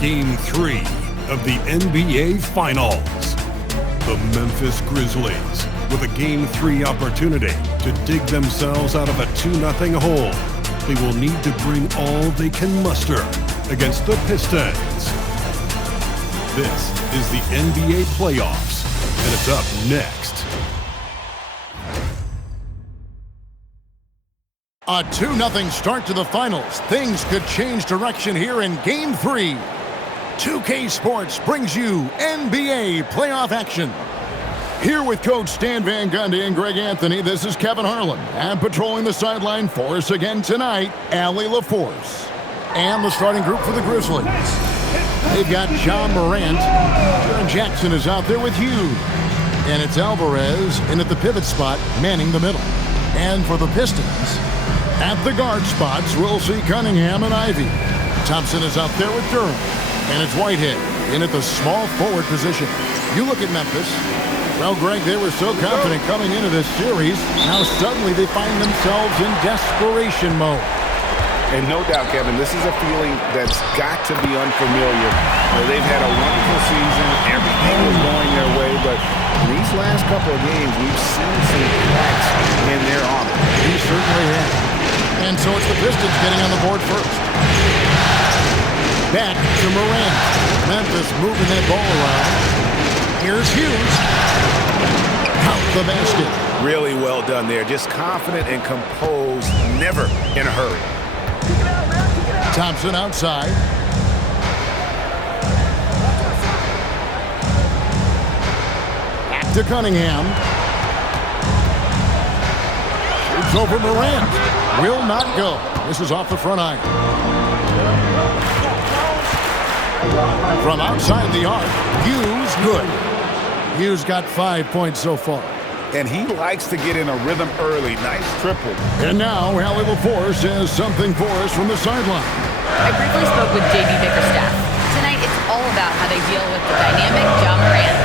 Game 3 of the NBA Finals. The Memphis Grizzlies, with a Game 3 opportunity to dig themselves out of a 2-0 hole. They will need to bring all they can muster against the Pistons. This is the NBA playoffs, and it's up next. A 2-0 start to the finals. Things could change direction here in Game 3. 2K Sports brings you NBA playoff action. Here with Coach Stan Van Gundy and Greg Anthony, this is Kevin Harlan. And patrolling the sideline for us again tonight, Allie LaForce. And the starting group for the Grizzlies. They've got John Morant. Jaren Jackson is out there with Hughes. And it's Alvarez in at the pivot spot, manning the middle. And for the Pistons, at the guard spots, we'll see Cunningham and Ivy. Thompson is out there with Durham. And it's Whitehead in at the small forward position. You look at Memphis. Well, Greg, they were so confident coming into this series. Now suddenly they find themselves in desperation mode. And no doubt, Kevin, this is a feeling that's got to be unfamiliar. They've had a wonderful season. Everything was going their way, but these last couple of games, we've seen some cracks in their armor. He certainly has. And so it's the Pistons getting on the board first. Back to Morant. Memphis moving that ball around. Here's Hughes. Count the basket. Really well done there. Just confident and composed, never in a hurry. Thompson outside. Back to Cunningham. Shoots over Morant. Will not go. This is off the front iron. From outside the arc, Hughes good. Hughes got 5 points so far. And he likes to get in a rhythm early. Nice triple. And now, Allie LaForce has something for us from the sideline. I briefly spoke with JB Bickerstaff. Tonight, it's all about how they deal with the dynamic John Morant.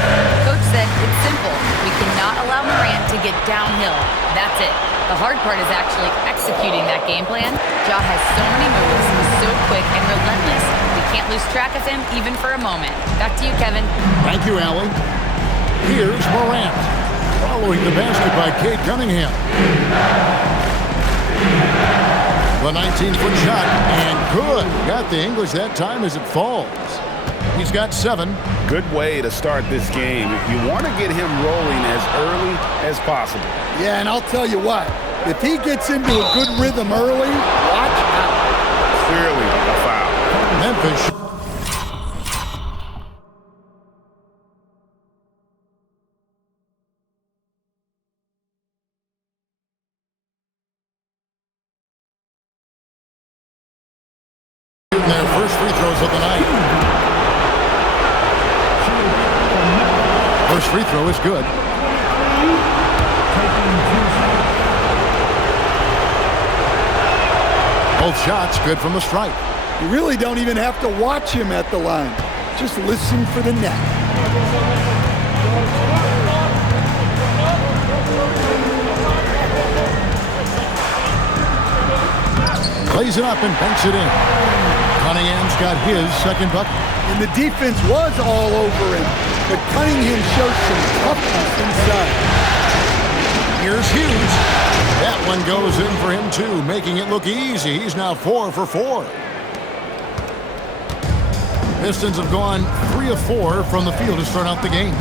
Coach said it's simple. We cannot allow Morant to get downhill. That's it. The hard part is actually executing that game plan. Ja has so many moves, he's so quick and relentless. We can't lose track of him even for a moment. Back to you, Kevin. Thank you, Allie. Here's Morant. Following the basket by Cade Cunningham. The 19-foot shot, and good. Got the English that time as it falls. He's got 7. Good way to start this game. You want to get him rolling as early as possible. Yeah, and I'll tell you what. If he gets into a good rhythm early, watch out. Clearly a foul. Memphis. Their first free throws of the night. First free throw is good. Both shots good from the stripe. You really don't even have to watch him at the line. Just listen for the net. Plays it up and banks it in. Cunningham's got his second bucket. And the defense was all over him, but Cunningham showed some toughness inside. Here's Hughes. That one goes in for him too, making it look easy. He's now 4 for 4. Pistons have gone 3 of 4 from the field to start out the game.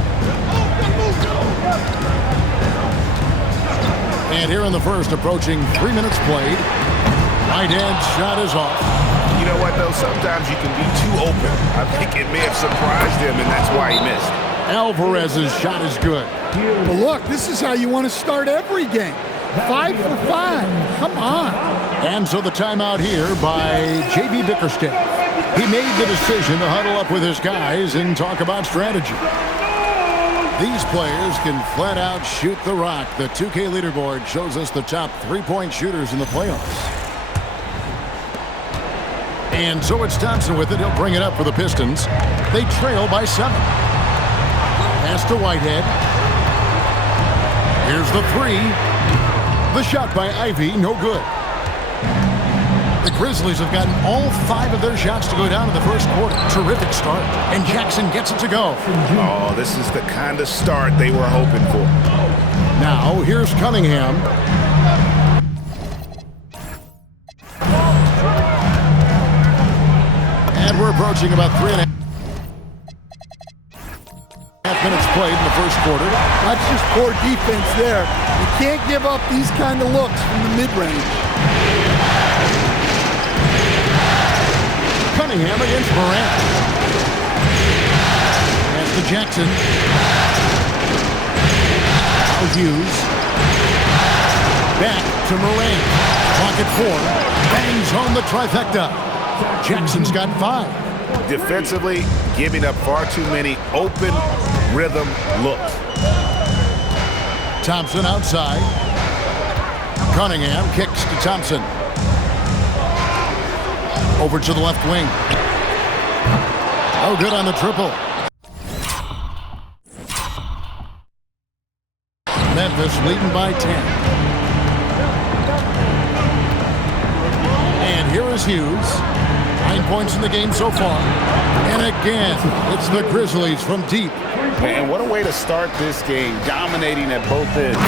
And here in the first, approaching 3 minutes played. Whitehead's shot is off. You know what, though? Sometimes you can be too open. I think it may have surprised him, and that's why he missed. Alvarez's shot is good. But look, this is how you want to start every game. 5 for 5. Come on. And so the timeout here by JB Bickerstaff. He made the decision to huddle up with his guys and talk about strategy. These players can flat out shoot the rock. The 2K leaderboard shows us the top 3-point shooters in the playoffs. And so it's Thompson with it. He'll bring it up for the Pistons. They trail by 7. Pass to Whitehead. Here's the 3. The shot by Ivy, no good. The Grizzlies have gotten all 5 of their shots to go down in the first quarter. Terrific start. And Jackson gets it to go. Oh, this is the kind of start they were hoping for. Now, here's Cunningham. And we're approaching about 3.5 minutes played in the first quarter. That's just poor defense there. You can't give up these kind of looks from the mid-range. Cunningham against Morant. Pass to Jackson. Now Hughes. Back to Morant. Pocket 4. Bangs home the trifecta. Jackson's got 5. Defensively, giving up far too many open rhythm looks. Thompson outside. Cunningham kicks to Thompson. Over to the left wing. Oh, good on the triple. Memphis leading by 10. And here is Hughes. 9 points in the game so far. And again, it's the Grizzlies from deep. And what a way to start this game, dominating at both ends.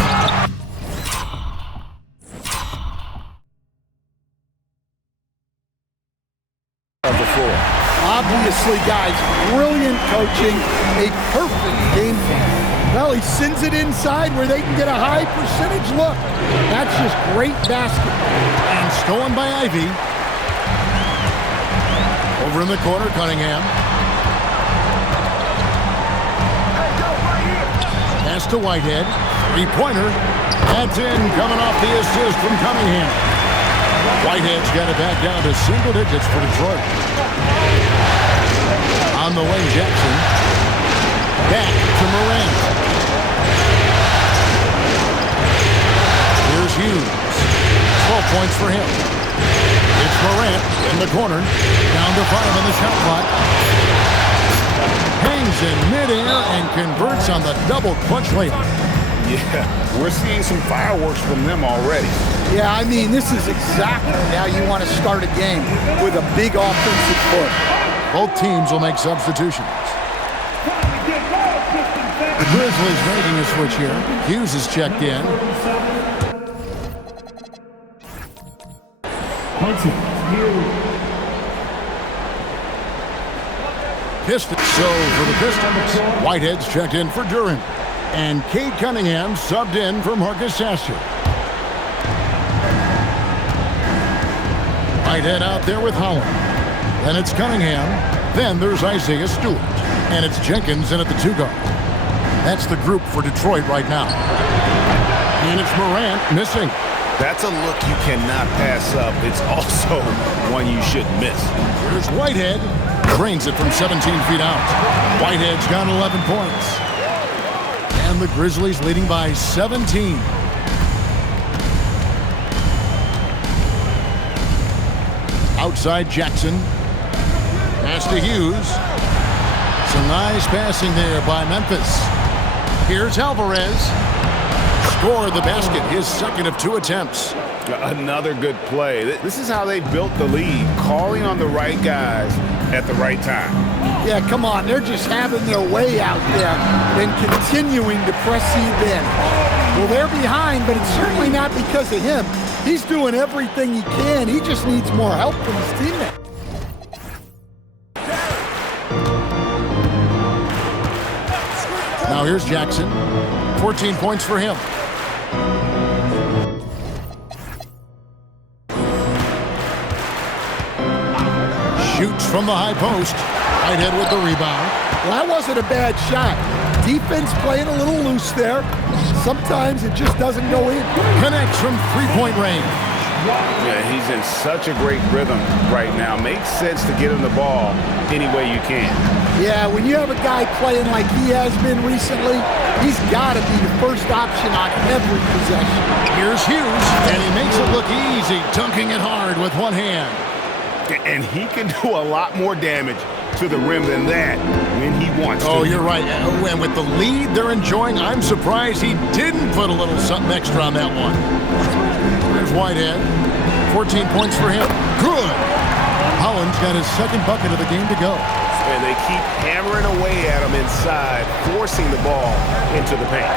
Of the floor. Obviously, guys, brilliant coaching, a perfect game plan. Well, he sends it inside where they can get a high percentage look. That's just great basketball. And stolen by Ivy. Over in the corner, Cunningham. Pass to Whitehead. 3-pointer. That's in, coming off the assist from Cunningham. Whitehead's got it back down to single digits for Detroit. On the wing, Jackson. Back to Morant. Here's Hughes. 12 points for him. It's Morant in the corner. Down to 5 on the shot clock. Hangs in midair and converts on the double clutch layup. Yeah, we're seeing some fireworks from them already. Yeah, I mean, this is exactly how you want to start a game, with a big offensive push. Both teams will make substitutions. The Grizzlies making a switch here. Hughes is checked in. Pistons. So for the Pistons, Whitehead's checked in for Duran. And Cade Cunningham subbed in for Marcus Sasser. Whitehead out there with Holland. Then it's Cunningham. Then there's Isaiah Stewart. And it's Jenkins in at the 2-guard. That's the group for Detroit right now. And it's Morant missing. That's a look you cannot pass up. It's also one you shouldn't miss. Here's Whitehead. Drains it from 17 feet out. Whitehead's got 11 points. And the Grizzlies leading by 17. Outside Jackson. Pass to Hughes. Some nice passing there by Memphis. Here's Alvarez. Scored the basket, his second of 2 attempts. Another good play. This is how they built the lead, calling on the right guys at the right time. Yeah, come on. They're just having their way out there and continuing to press you in. Well, they're behind, but it's certainly not because of him. He's doing everything he can. He just needs more help from his teammates. Now here's Jackson. 14 points for him. Shoots from the high post. Whitehead with the rebound. Well, that wasn't a bad shot. Defense playing a little loose there. Sometimes it just doesn't go in. Connects from 3-point range. Yeah, he's in such a great rhythm right now. Makes sense to get him the ball any way you can. Yeah, when you have a guy playing like he has been recently, he's got to be the first option on every possession. Here's Hughes, and he makes it look easy, dunking it hard with one hand. And he can do a lot more damage to the rim than that when he wants to. Oh, you're right. And with the lead they're enjoying, I'm surprised he didn't put a little something extra on that one. There's Whitehead. 14 points for him. Good. Holland's got his second bucket of the game to go. And they keep hammering away at him inside, forcing the ball into the paint.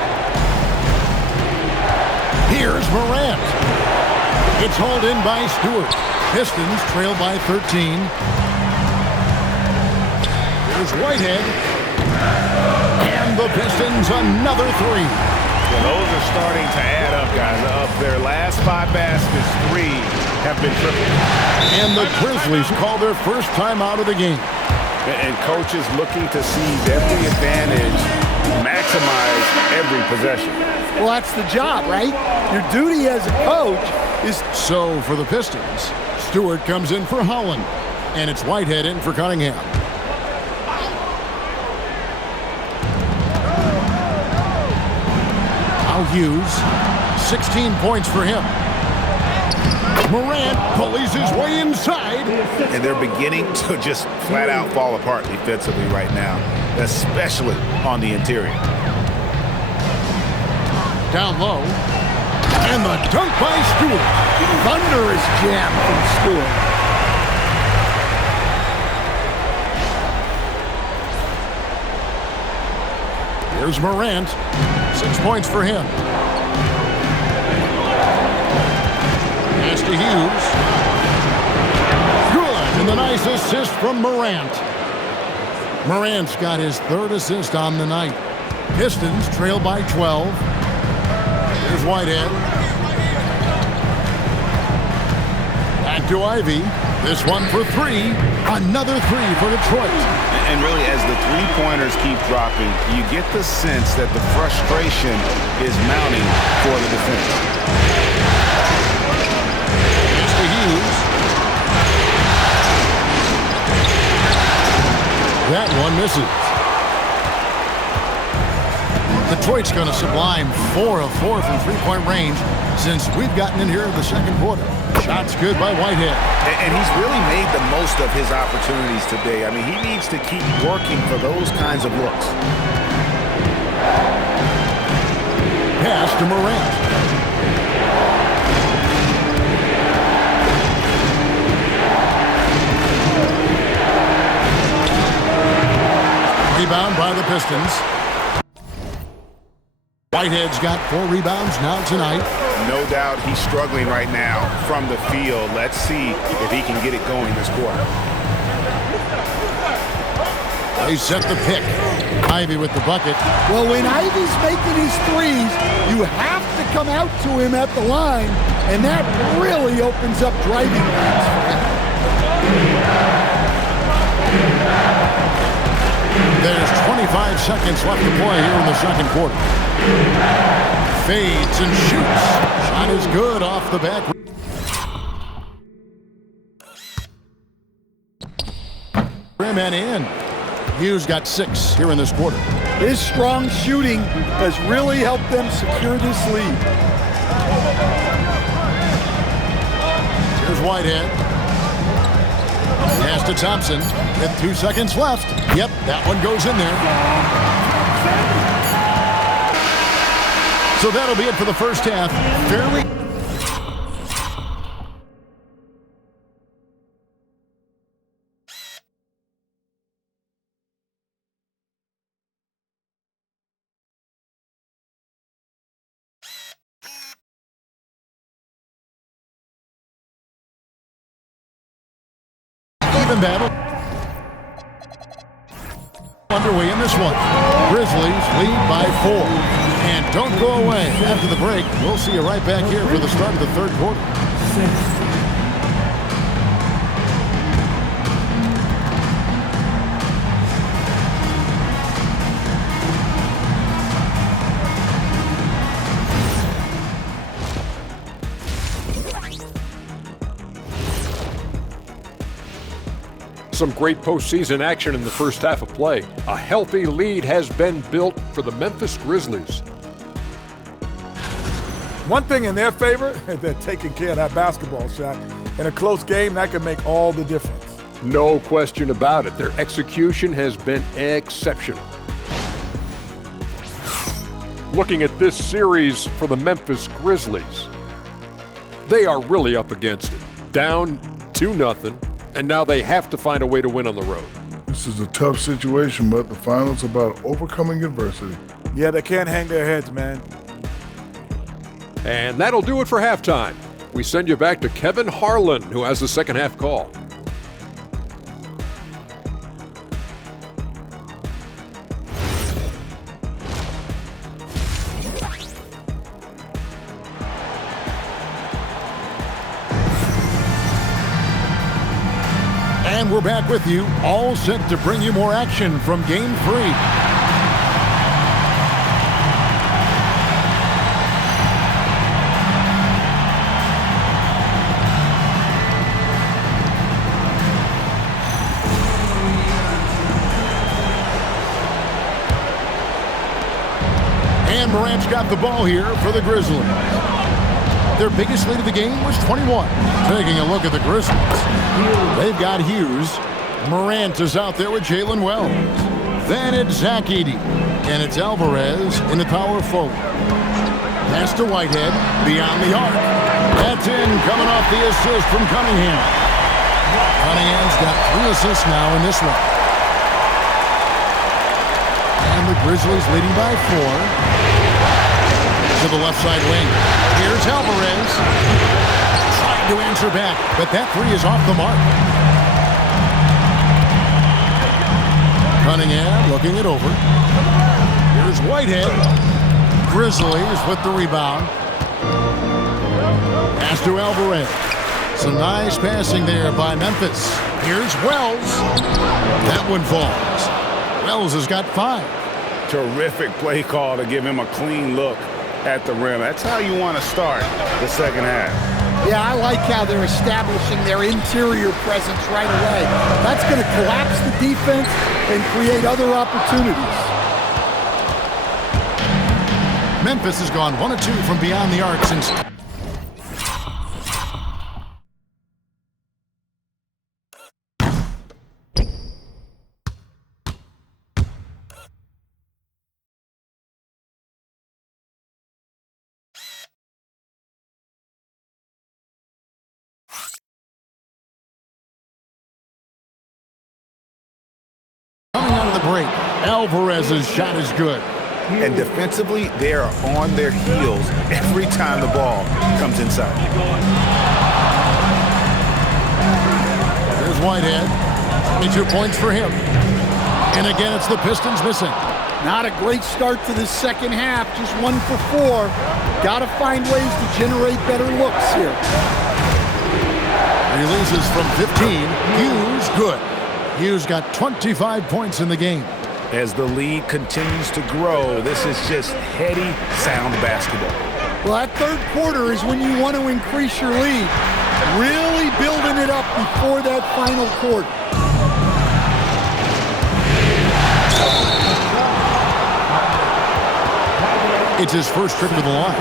Here's Morant. It's hauled in by Stewart. Pistons trail by 13. Here's Whitehead. And the Pistons another three. Well, those are starting to add up, guys. Of their last 5 baskets, 3 have been triple. And the Grizzlies call their first time out of the game. And coaches looking to seize every advantage, maximize every possession. Well, that's the job, right? Your duty as a coach is... So for the Pistons, Stewart comes in for Holland. And it's Whitehead in for Cunningham. Now Hughes, 16 points for him. Morant pulleys his way inside. And they're beginning to just flat out fall apart defensively right now, especially on the interior. Down low. And the dunk by Stewart. Thunderous jam from Stewart. Here's Morant. 6 points for him. Pass to Hughes. Good. And the nice assist from Morant. Morant's got his 3rd assist on the night. Pistons trail by 12. Here's Whitehead. Back to Ivy. This one for 3. Another 3 for Detroit. And really, as the three-pointers keep dropping, you get the sense that the frustration is mounting for the defense. Mr. Hughes. That one misses. Detroit's going to sublime 4 of 4 from three-point range since we've gotten in here in the second quarter. Shot's good by Whitehead. And he's really made the most of his opportunities today. I mean, he needs to keep working for those kinds of looks. Pass to Morant. Rebound by the Pistons. Whitehead's got 4 rebounds now tonight. No doubt he's struggling right now from the field. Let's see if he can get it going this quarter. They set the pick. Ivy with the bucket. Well, when Ivy's making his threes, you have to come out to him at the line, and that really opens up driving lanes for him. There's 25 seconds left to play here in the second quarter. Fades and shoots. Shot is good off the back. Rim and in. Hughes got 6 here in this quarter. His strong shooting has really helped them secure this lead. Here's Whitehead. Pass to Thompson with 2 seconds left. Yep, that one goes in there. So that'll be it for the first half. Fairly. Even battle. Underway in this one. Grizzlies lead by 4. And don't go away. After the break, we'll see you right back here for the start of the third quarter. Some great postseason action in the first half of play. A healthy lead has been built for the Memphis Grizzlies. One thing in their favor, they're taking care of that basketball shot. In a close game, that can make all the difference. No question about it. Their execution has been exceptional. Looking at this series for the Memphis Grizzlies, they are really up against it. down 2-0, and now they have to find a way to win on the road. This is a tough situation, but the finals are about overcoming adversity. Yeah, they can't hang their heads, man. And that'll do it for halftime. We send you back to Kevin Harlan, who has the second half call. And we're back with you, all set to bring you more action from Game 3. And Morant's got the ball here for the Grizzlies. Their biggest lead of the game was 21. Taking a look at the Grizzlies. They've got Hughes. Morant is out there with Jalen Wells. Then it's Zach Edey. And it's Alvarez in the power forward. Pass to Whitehead. Beyond the arc. That's in, coming off the assist from Cunningham. Cunningham's got 3 assists now in this one. And the Grizzlies leading by 4. To the left side wing. Here's Alvarez. Trying to answer back, but that 3 is off the mark. Cunningham looking it over. Here's Whitehead. Grizzlies with the rebound. Pass to Alvarez. Some nice passing there by Memphis. Here's Wells. That one falls. Wells has got 5. Terrific play call to give him a clean look at the rim. That's how you want to start the second half. Yeah, I like how they're establishing their interior presence right away. That's going to collapse the defense and create other opportunities. Memphis has gone 1 of 2 from beyond the arc since... Coming out of the break, Alvarez's shot is good. And defensively, they are on their heels every time the ball comes inside. There's Whitehead. 22 points for him. And again, it's the Pistons missing. Not a great start to the second half, just 1 for 4. Got to find ways to generate better looks here. Releases from 15. Hughes, good. Hughes got 25 points in the game. As the lead continues to grow, this is just heady, sound basketball. Well, that third quarter is when you want to increase your lead. Really building it up before that final quarter. It's his first trip to the line.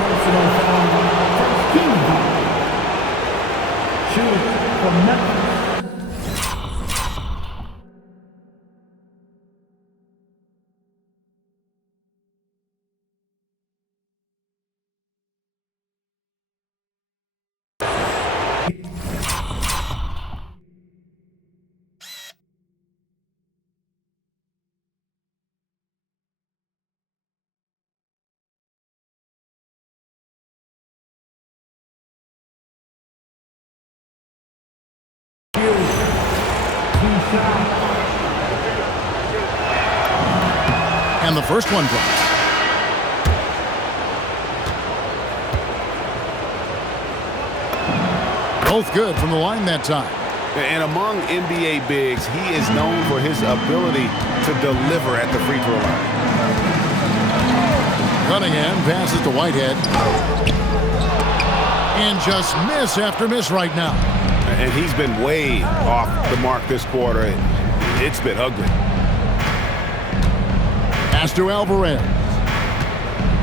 And the first one drops. Both good from the line that time. And among NBA bigs, he is known for his ability to deliver at the free throw line. Cunningham passes to Whitehead. And just miss after miss right now. And he's been way off the mark this quarter. It's been ugly. Pass to Alvarez.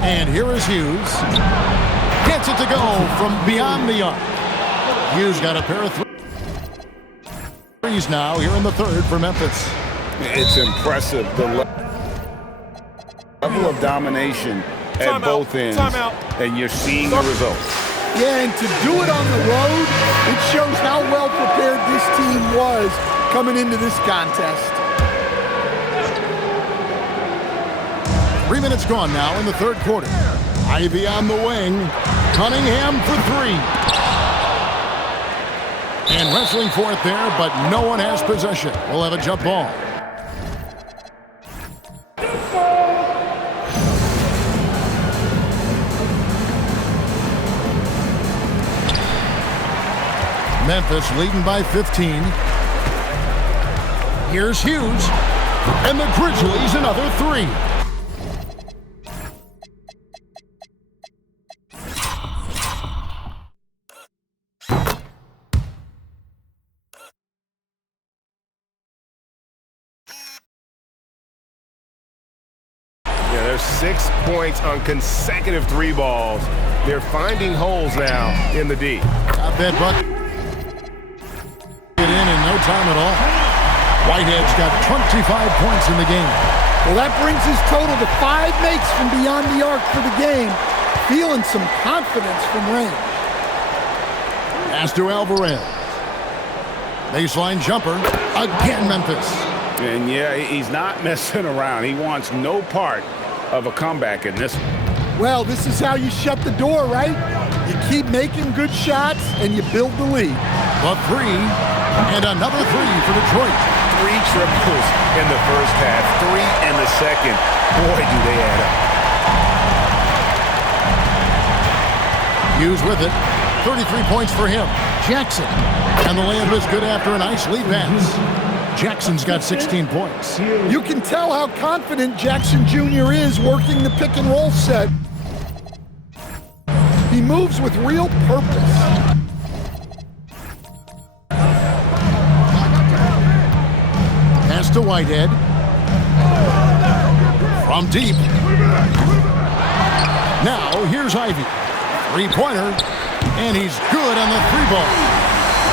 And here is Hughes. Gets it to go from beyond the arc. Hughes got a pair of threes now here in the third for Memphis. It's impressive, the level of domination at both ends, and you're seeing the results. Yeah, and to do it on the road, it shows how well prepared this team was coming into this contest. 3 minutes gone now in the third quarter. Ivy on the wing. Cunningham for three. And wrestling for it there, but no one has possession. We'll have a jump ball. Memphis leading by 15. Here's Hughes. And the Grizzlies another three. Yeah, there's 6 points on consecutive three balls. They're finding holes now in the D. Got that bucket. Get in no time at all. Whitehead's got 25 points in the game. Well, that brings his total to 5 makes from beyond the arc for the game. Feeling some confidence from range. Pass to Alvarez. Baseline jumper. Again, Memphis. And yeah, he's not messing around. He wants no part of a comeback in this one. Well, this is how you shut the door, right? You keep making good shots and you build the lead. A three, and another three for Detroit. 3 triples in the first half, 3 in the second. Boy, do they add up. Hughes with it. 33 points for him. Jackson. And the layup is good after a nice lead pass. Jackson's got 16 points. You can tell how confident Jackson Jr. is working the pick and roll set. He moves with real purpose. Pass to Whitehead. From deep. Now here's Ivy. Three-pointer. And he's good on the three ball.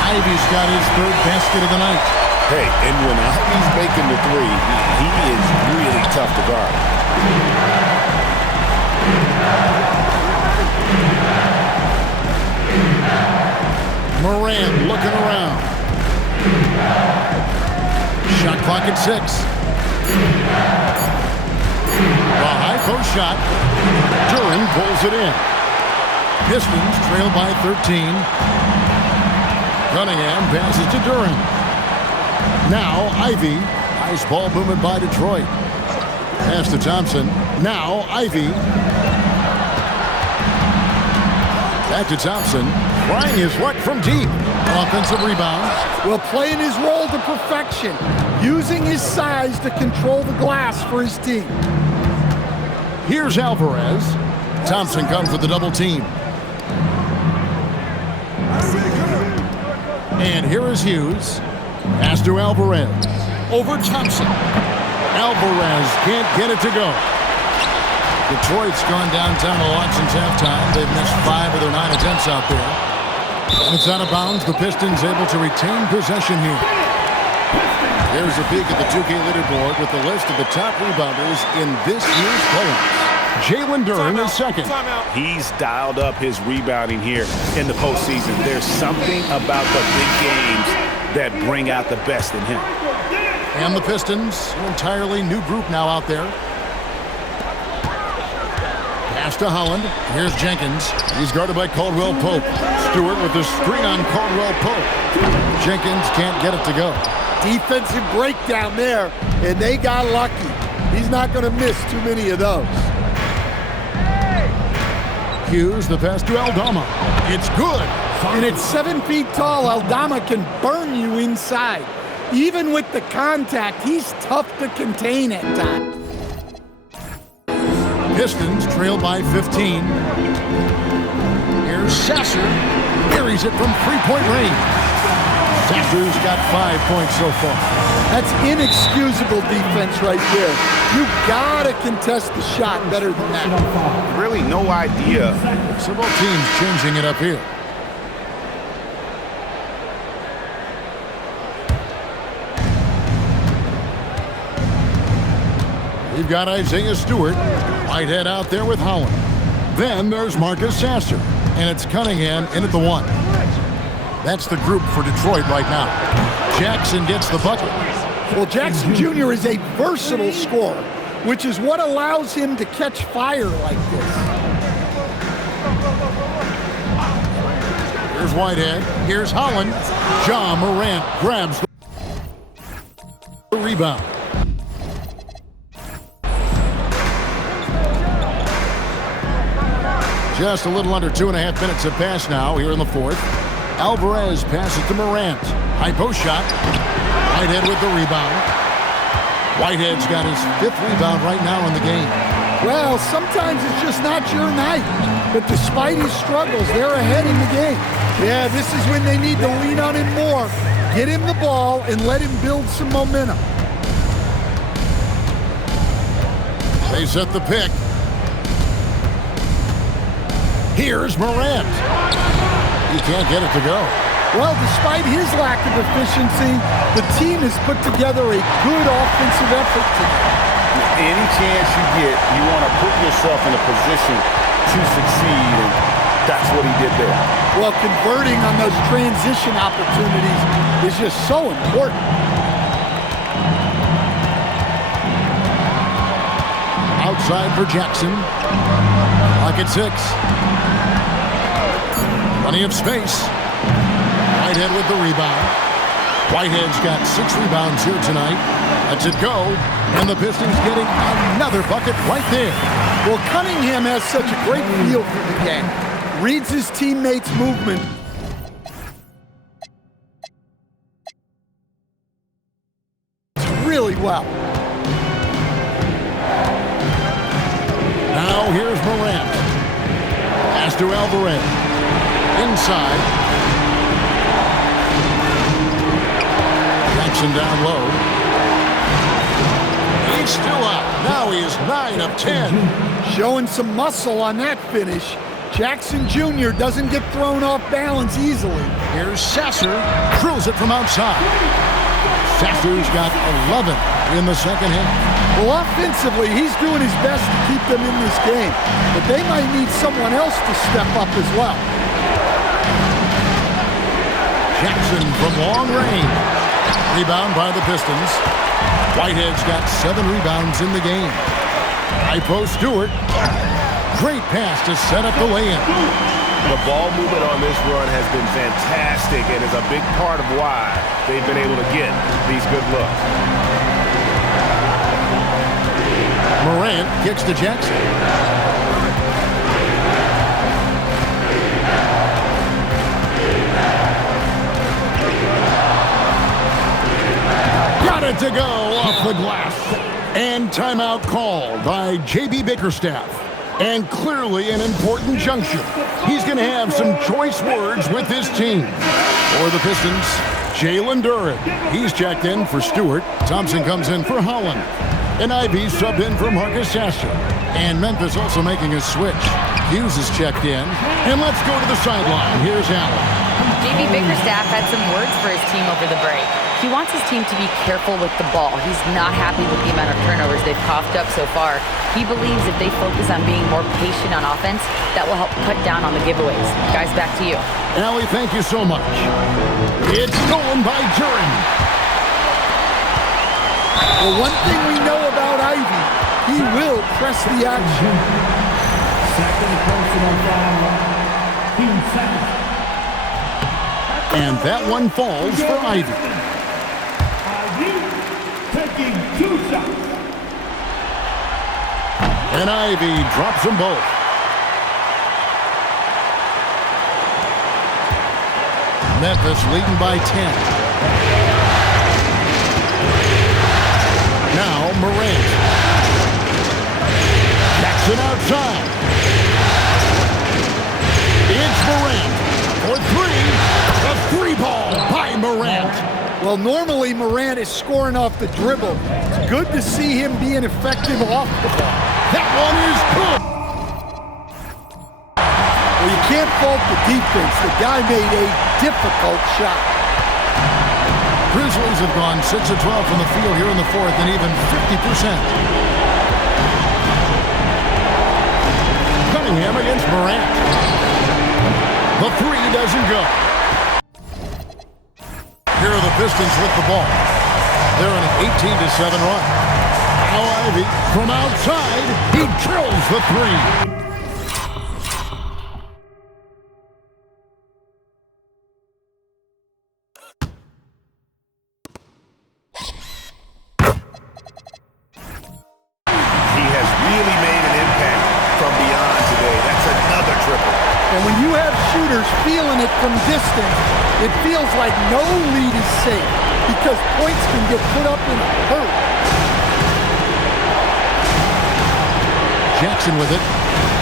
Ivy's got his third basket of the night. Hey, and when Ivy's making the three, he is really tough to guard. Moran looking around. Shot clock at 6. The high post shot. Duran pulls it in. Pistons trail by 13. Cunningham passes to Duran. Now Ivy. Nice ball movement by Detroit. Pass to Thompson. Now Ivy. Back to Thompson. Trying his luck from deep. Offensive rebound. Well, playing his role to perfection. Using his size to control the glass for his team. Here's Alvarez. Thompson comes with the double team. And here is Hughes. Pass to Alvarez. Over Thompson. Alvarez can't get it to go. Detroit's gone downtown a lot since halftime. They've missed 5 of their 9 attempts out there. And it's out of bounds. The Pistons able to retain possession here. There's a peek at the 2K leaderboard with the list of the top rebounders in this year's playoffs. Jalen Duran is second. He's dialed up his rebounding here in the postseason. There's something about the big games that bring out the best in him. And the Pistons, an entirely new group now out there. Pass to Holland. Here's Jenkins. He's guarded by Caldwell Pope. Stewart with the screen on Caldwell Pope. Jenkins can't get it to go. Defensive breakdown there, and they got lucky. He's not going to miss too many of those. Hughes, the pass to Aldama. It's good. And at 7 feet tall, Aldama can burn you inside. Even with the contact, he's tough to contain at times. Pistons trail by 15. Here's Sasser. Carries it from three-point range. Sasser's got 5 points so far. That's inexcusable defense right there. You gotta contest the shot better than that. Really no idea. Several teams changing it up here. We've got Isaiah Stewart. Whitehead out there with Holland. Then there's Marcus Sasser. And it's Cunningham in at the 1. That's the group for Detroit right now. Jackson gets the bucket. Well, Jackson Jr. is a versatile scorer, which is what allows him to catch fire like this. Here's Whitehead. Here's Holland. Ja Morant grabs the rebound. Just a little under 2.5 minutes have passed now here in the fourth. Alvarez passes to Morant. High post shot. Whitehead with the rebound. Whitehead's got his 5th rebound right now in the game. Well, sometimes it's just not your night. But despite his struggles, they're ahead in the game. Yeah, this is when they need to lean on him more. Get him the ball and let him build some momentum. They set the pick. Here's Morant. He can't get it to go. Well, despite his lack of efficiency, the team has put together a good offensive effort tonight. Any chance you get, you want to put yourself in a position to succeed, and that's what he did there. Well, converting on those transition opportunities is just so important. Outside for Jackson. Clock at 6. Plenty of space. Whitehead with the rebound. Whitehead's got 6 rebounds here tonight. Lets it go. And the Pistons getting another bucket right there. Well, Cunningham has such a great feel for the game. Reads his teammates' movement. Really well. Now here's Morant. Pass to Alvarez. Inside. Jackson down low. He's still up. Now he is 9 of 10. Showing some muscle on that finish. Jackson Jr. doesn't get thrown off balance easily. Here's Sasser. Throws it from outside. Sasser's got 11 in the second half. Well, offensively, he's doing his best to keep them in this game. But they might need someone else to step up as well. Jackson from long range. Rebound by the Pistons. Whitehead's got 7 rebounds in the game. High post Stewart. Great pass to set up the lay-in. The ball movement on this run has been fantastic and is a big part of why they've been able to get these good looks. Morant kicks to Jackson. Got it to go off the glass. And timeout called by J.B. Bickerstaff. And clearly an important juncture. He's going to have some choice words with his team. For the Pistons, Jalen Duren. He's checked in for Stewart. Thompson comes in for Holland. And Ivy subbed in for Marcus Sasser. And Memphis also making a switch. Hughes is checked in. And let's go to the sideline. Here's Allen. J.B. Bickerstaff had some words for his team over the break. He wants his team to be careful with the ball. He's not happy with the amount of turnovers they've coughed up so far. He believes if they focus on being more patient on offense, that will help cut down on the giveaways. Guys, back to you. Allie, thank you so much. It's stolen by Duren. Well, one thing we know about Ivy, he will press the action. Second personal foul. Team second. And that one falls for Ivy. Taking 2 shots. And Ivy drops them both. Memphis leading by 10. Now Morant. Jackson outside. It's Morant for 3. A 3-ball by Morant. Well, normally Morant is scoring off the dribble. It's good to see him being effective off the ball. That one is good. Well, you can't fault the defense. The guy made a difficult shot. Grizzlies have gone 6 of 12 from the field here in the fourth and even 50%. Cunningham against Morant. The three doesn't go. Here are the Pistons with the ball. They're on an 18-7 run. Now Ivy from outside. He drills the three. He has really made an impact from beyond today. That's another triple. And when you have shooters feeling it from distance, it feels like no lead is safe because points can get put up in a hurry. Jackson with it.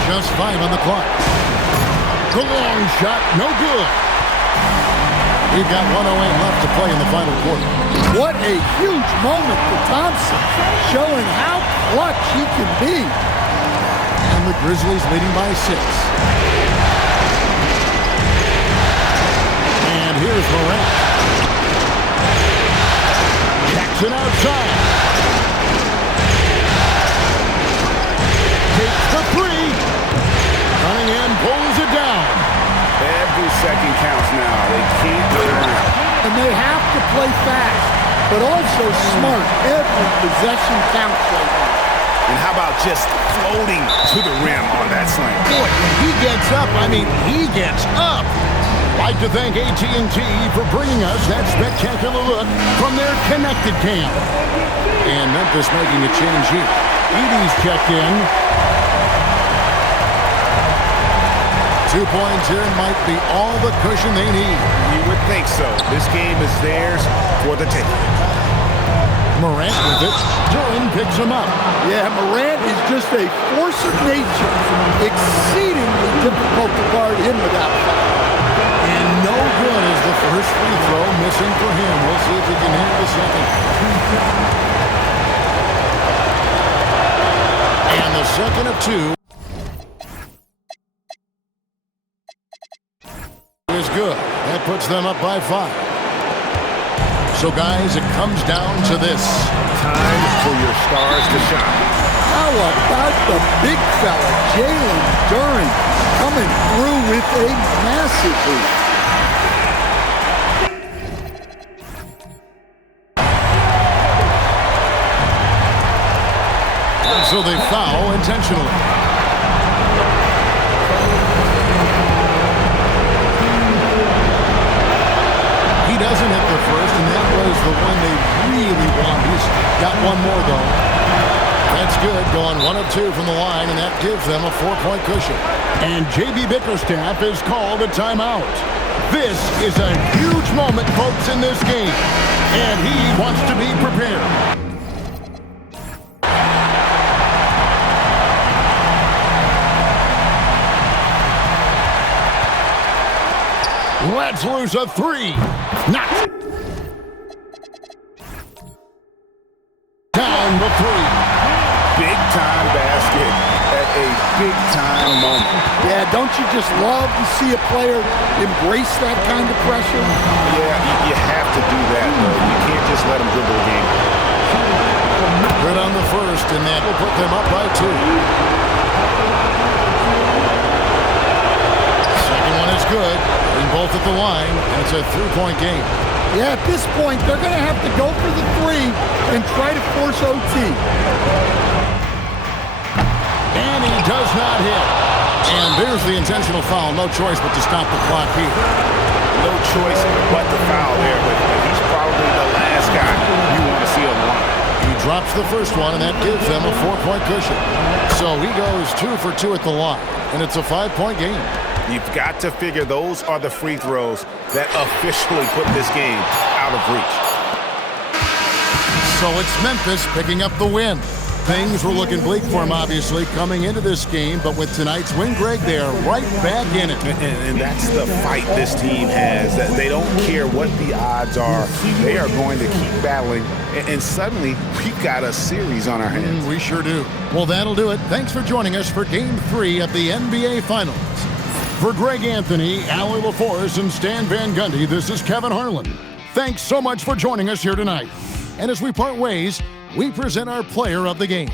Just 5 on the clock. The long shot, no good. We've got 1:08 left to play in the final quarter. What a huge moment for Thompson, showing how clutch he can be. And the Grizzlies leading by 6. And here's Morant. Jackson outside. Takes the three. Cunningham pulls it down. Every second counts now. They can't go around. And they have to play fast, but also smart. Every possession counts right now. And how about just floating to the rim on that slam? Boy, when he gets up, he gets up. Like to thank AT&T for bringing us that spectacular look from their connected camp. And Memphis making a change here. Edey's checked in. 2 points here might be all the cushion they need. You would think so. This game is theirs for the taking. Morant with it. Duran picks him up. Yeah, Morant is just a force of nature. Exceedingly difficult to guard him without foul. And no good is the first free throw missing for him. We'll see if he can hit the second. And the second of 2 is good. That puts them up by 5. So, guys, it comes down to this. Time for your stars to shine. How about the big fella, Jalen Duran, coming through with a massive lead. So they foul intentionally. He doesn't hit the first, and that was the one they really want. He's got one more, though. That's good, going 1 of 2 from the line, and that gives them a 4-point cushion. And J.B. Bickerstaff is called a timeout. This is a huge moment, folks, in this game, and he wants to be prepared. Let's lose a 3. Not. Down the 3. Big time basket at a big time moment. Yeah, don't you just love to see a player embrace that kind of pressure? Yeah, you have to do that, though. You can't just let them dribble the game. Good on the first, and that will put them up by 2. Second one is good. And both at the line, and it's a 3-point game. Yeah, at this point, they're going to have to go for the 3 and try to force OT. And he does not hit. And there's the intentional foul. No choice but to stop the clock here. No choice but to foul there, but he's probably the last guy you want to see on the line. He drops the first one, and that gives them a 4-point cushion. So he goes 2 for 2 at the line, and it's a 5-point game. You've got to figure those are the free throws that officially put this game out of reach. So it's Memphis picking up the win. Things were looking bleak for him, obviously, coming into this game, but with tonight's win, Greg, they are right back in it. And that's the fight this team has. They don't care what the odds are. They are going to keep battling, and suddenly we've got a series on our hands. We sure do. Well, that'll do it. Thanks for joining us for Game 3 of the NBA Finals. For Greg Anthony, Allie LaForce, and Stan Van Gundy, this is Kevin Harlan. Thanks so much for joining us here tonight. And as we part ways, we present our player of the game.